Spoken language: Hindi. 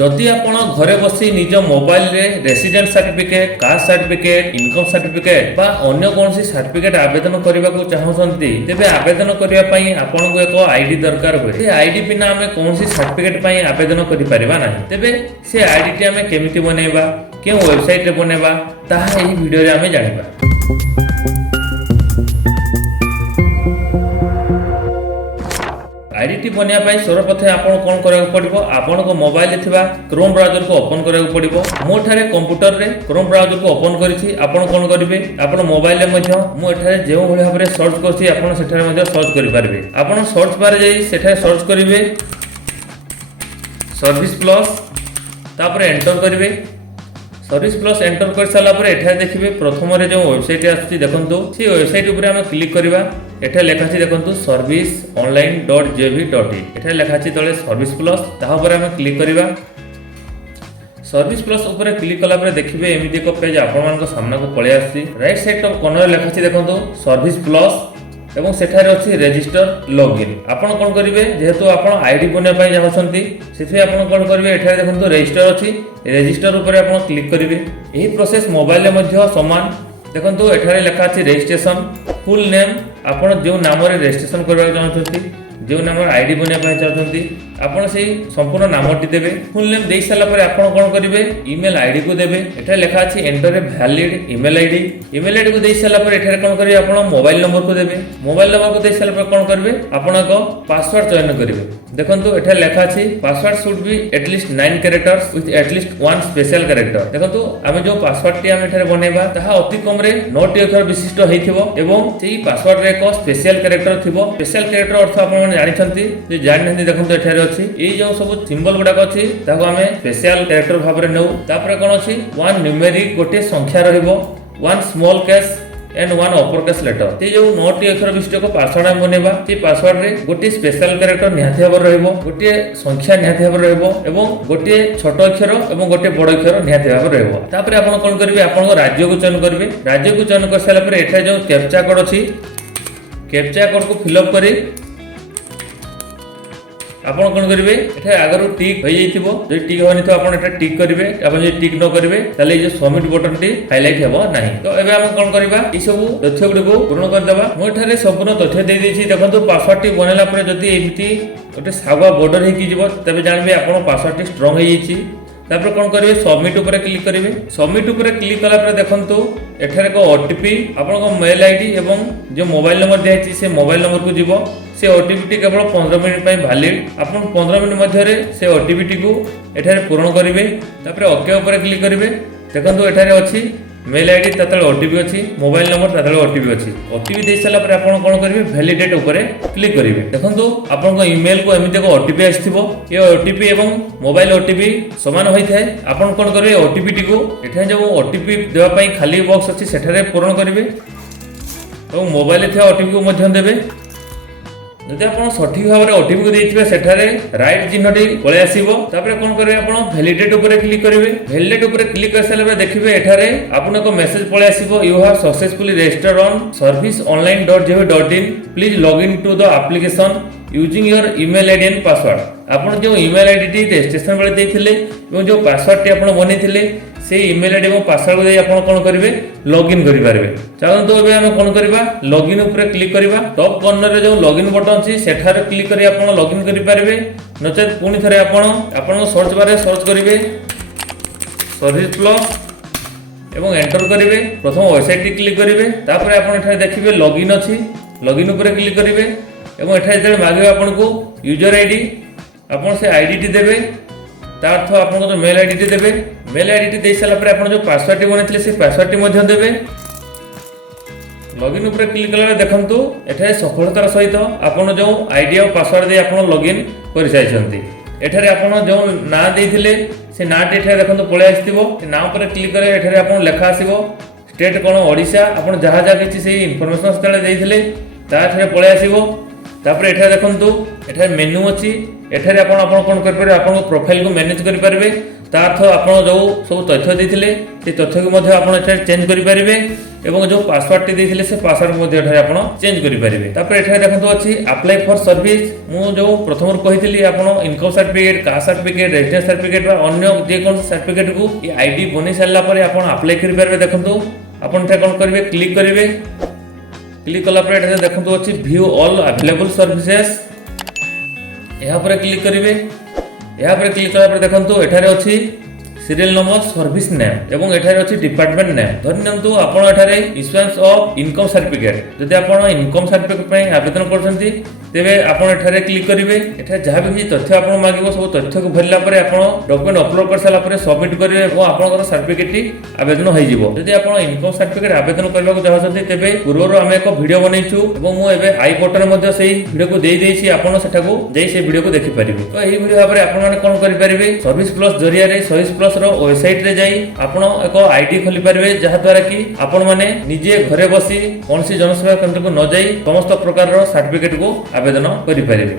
जदि आपण घरे बसी निज मोबाइल रे resident certificate, caste certificate, income certificate बा अन्य कोनसी सर्टिफिकेट आवेदन करबा को चाहउछंती तेबे आवेदन करिया पई आपन को एक आईडी दरकार होय। से आईडी बिना हमें कोनसी सर्टिफिकेट पई आवेदन करि परिबा नाही। तेबे से आईडी टी हमें केमिति बनेबा, के वेबसाइट रे बनेबा ताहा एही वीडियो रे हमें जानिबा। आईडी बनया सर्वप्रथम आपन कौन करा पड़ो, आपण को मोबाइल थिबा क्रोम ब्राउजर को ओपन करा पड़ो। मो ठारे कंप्यूटर रे क्रोम ब्राउजर को ओपन करिछि। आपण कौन करिवे, आपण मोबाइल रे मध्य मो एठारे जेउ भली भाबरे सर्च करछि आपण सेठारे मध्य सर्च करि पारबे। आपण सर्च बार जाई सेठारे सर्च करिवे सर्विस प्लस, तापर एंटर करिवे। सर्विस प्लस एंटर कर सारा पर एठा देखिए प्रथम रे जो वेबसाइट आछि देखंतु, से वेबसाइट ऊपर हम क्लिक करबा। एठा लेखा अछि देखंतु serviceonline.jv.in। एठा लेखा अछि तळे सर्विस प्लस, ता ऊपर हम क्लिक करबा। सर्विस प्लस ऊपर क्लिक कला पर देखिए एमिति एक पेज आपण मान सामना को पळे आछि। राइट साइड टॉप कॉर्नर लेखा अछि देखंतु सर्विस प्लस एवं सेठारे अछि रजिस्टर लॉगिन। आपण कोन करिवे, जेहेतु आपण आईडी बने पय जाउछंती सेथे आपण कोन करिवे, एठारे देखंतु रजिस्टर अछि, रजिस्टर ऊपर आपण क्लिक करिवे। एही प्रोसेस मोबाइल रे मध्ये समान देखंतु। एठारे लेखा अछि रजिस्ट्रेशन फुल नेम, आपण जो नाम रे रजिस्ट्रेशन करबा चाहछंती, जो नाम आईडी बने पय चाहछंती आपण सेही संपूर्ण नामटी देबे। फुल नेम देई साला पर आपण कोन करिवे, ईमेल आईडी को देबे। एठारे लेखा अछि enter a valid email ID. Email ID को देई साला पर एठारे कोन करिवे, आपण मोबाइल नंबर को देबे। मोबाइल नंबर को देई साला पर कोन करिवे, आपण को पासवर्ड चयन करिवे। देखंतु एठारे लेखा अछि password should be at least 9 characters with at least 1 special character. देखंतु आमे जो पासवर्ड टी आमे एठारे बनेबा ताहा अति कम रे 9 अक्षर विशिष्ट हेथिबो एवं सेही पासवर्ड रे एक स्पेशल कैरेक्टर थिबो। स्पेशल कैरेक्टर अर्थ आपण जानि छंती, जे जानि नथि देखंतु एठारे अछि ए जो सब सिंबल गुडा अछि ताको आमे स्पेशल कैरेक्टर भाबरे नेउ। तापर कोन अछि 1 न्यूमेरिक गोटे संख्या रहइबो, 1 small case and 1 upper case letter. ते जो 9 अक्षर विशिष्ट को पासवर्ड हम बनेबा, ते पासवर्ड रे गोटे स्पेशल कैरेक्टर निहाती भाबरे रहइबो, गोटे संख्या निहाती भाबरे रहइबो एवं गोटे छोट अक्षर एवं गोटे बड़ अक्षर निहाती भाबरे रहइबो। तापर आपण कोन करिवे, आपण को राज्य को चयन करिवे। राज्य को चयन कर साला पर एठा जो कैप्चा कोड अछि, कैप्चा कोड को फिल अप करी आपण कोन करिवे, एठा आगरु टिक होई जाइथिबो। जे टिक होनी तो आपण एठा टिक करिवे। आपण जे टिक न करिवे ताले जे सबमिट बटन टी हाइलाइट हेबो नाही। तो एबे हम कोन करबा, ई सब तथ्य गुडी को पूर्ण कर देबा। मो एठारे संपूर्ण तथ्य दे देछि। देखंतु पासवर्ड टी बनेला पर जदी एमिति ओटे सागवा बॉर्डर हे की जिवो, तबे जानबे आपण पासवर्ड टी स्ट्रांग हे जाइछि। तापर कोन करिवे, सबमिट ऊपर क्लिक करिवे। सबमिट ऊपर क्लिक कला पर देखंतु एठारे को ओटीपी आपण को मेल आईडी एवं जो मोबाइल नंबर दियाछि से मोबाइल नंबर को जिवो। से ओटीपी टी केवल 15 मिनिट पय वैलिड। आपण 15 मिनिट मध्य रे से ओटीपी टी को एठारे पूर्ण करिवे। तापर ओके ऊपर क्लिक करिवे। देखंतु एठारे अछि मेल आईडी ततले ओटीपी अछि, मोबाइल नंबर ततले ओटीपी अछि। ओटीपी दे साला पर आपण कोन करिवे, वैलिडेट ऊपर क्लिक करिवे। देखंतु आपण को ईमेल को एमिते को ओटीपी आस्थिबो। ये ओटीपी एवं मोबाइल ओटीपी समान होई थाए। आपण कोन करिवे, ओटीपी टी को एठा जो ओटीपी देबा पय खाली बॉक्स अछि सेठारे पूर्ण करिवे एवं मोबाइल थे ओटीपी को मध्य देबे। जदि आपण सठिक भाव में ओटीपी को देइथिबे सेठारे राइट चिन्हटी पळे आसीबो। तापर कोन करिवे, आपण वैलिडेट ऊपर क्लिक करिवे। वैलिडेट ऊपर क्लिक कर साला देखिबे एठारे आपण को मेसेज पळे आसीबो, you have successfully registered on serviceonline.jv.in, please log in to the application using your email ID and password. आपण जो ईमेल आईडी टी रजिस्ट्रेशन बेले देथिले एवं जो पासवर्ड टी आपण बनेथिले से ईमेल आईडी एवं पासवर्ड दे आपण कोन करिवे, लॉग इन करि पारबे। चलंतु एबे हम कोन करबा, लॉग इन ऊपर क्लिक करबा। टॉप कॉर्नर रे जो लॉग इन बटन अछि सेठारे क्लिक करी आपण लॉग इन करि पारबे। नचेत पुनी थरे आपण सर्च बार रे सर्च करिवे सर्विस प्लस एवं एंटर करिवे। प्रथम वेबसाइट टी क्लिक करिवे। तापर आपण एठारे देखिबे लॉगिन अछि, लॉगिन ऊपर क्लिक करिवे एवं एठारे जे मागिबे आपण को यूजर आईडी, आपण से आईडी टी देबे। ता अर्थ आपण को मेल आईडी टी देबे। मेल आईडी टी देई साला पर आपण जो पासवर्ड टी बनेथिले से पासवर्ड टी मध्य देबे। लॉगिन ऊपर क्लिक कला देखंतु एठारे सफलतार सहित आपण जो आईडी और पासवर्ड दे आपण लॉगिन करि साइछंती। एठारे आपण जो ना देथिले से ना टी एठारे देखंतु पळे आस्थिबो। ना ऊपर क्लिक करे एठारे आपण लेखा आसीबो स्टेट कोन ओडिशा। आपण जहा जहा किछि से इंफॉर्मेशन स्टले देथिले ता एठारे पळे आसीबो। तापर एठारे देखंतु एठारे मेनू अछि। एठारे आपण कोन कर परबे, आपण प्रोफाइल को मैनेज करि परबे। ता अर्थ आपण जो सब तथ्य देथिले से तथ्य को मध्ये आपण एठारे चेंज करि परबे एवं जो पासवर्ड टी देथिले से पासवर्ड मध्ये एठारे आपण चेंज करि परिबे। तापर एठारे देखंतु अछि अप्लाई फॉर सर्विस। मु जो प्रथम कहितली आपण income certificate, caste certificate, residence certificate बा अन्य जे कोन सर्टिफिकेट को ई आईडी बनि सारला परे आपण अप्लाई करि परबे। देखंतु आपण एठा कोन करिवे, क्लिक करिवे। क्लिक कला परे एठा देखंतु अछि व्यू ऑल अवेलेबल सर्विसेज, यहाँ पर क्लिक करिवे। यहाँ पर क्लिक कला परे देखंतु एठारे अछि सीरियल नंबर, सर्विस नेम एवं एठारे अछि डिपार्टमेंट नेम। धन्यंतु आपण एठारे इश्यूएंस ऑफ इनकम सर्टिफिकेट, जदि आपण इनकम सर्टिफिकेट पय आवेदन करछंती तेबे आपण एठारे क्लिक करिवे। एठा जहा भी तथ्य आपण मागिबो सब तथ्य को भरला परे आपण डॉक्यूमेंट अपलोड कर साला परे सबमिट करिवे और आपनकर सर्टिफिकेट आवेदन होई जिवो। जदि आपण इनकम सर्टिफिकेट आवेदन करबा को चाहछंती तेबे पूर्वरो हम एक वीडियो बनैछु एवं मु एबे आई बटन मध्ये सेही वीडियो को देई देइछि, आपण सेठा को जेई से वीडियो को देखि परिबे। तो एही वीडियो भाबरे आपण माने कोन करि परिबे, सर्विस प्लस जरिया रे सर्विस प्लस रो वेबसाइट रे जाई आपण एक आईडी खोली परिबे, जहा द्वारा कि आपण माने निजे घरे बसी कोनसी जनसेवा केंद्र को न जाई समस्त प्रकार रो सर्टिफिकेट को आवेदन करि परिबे।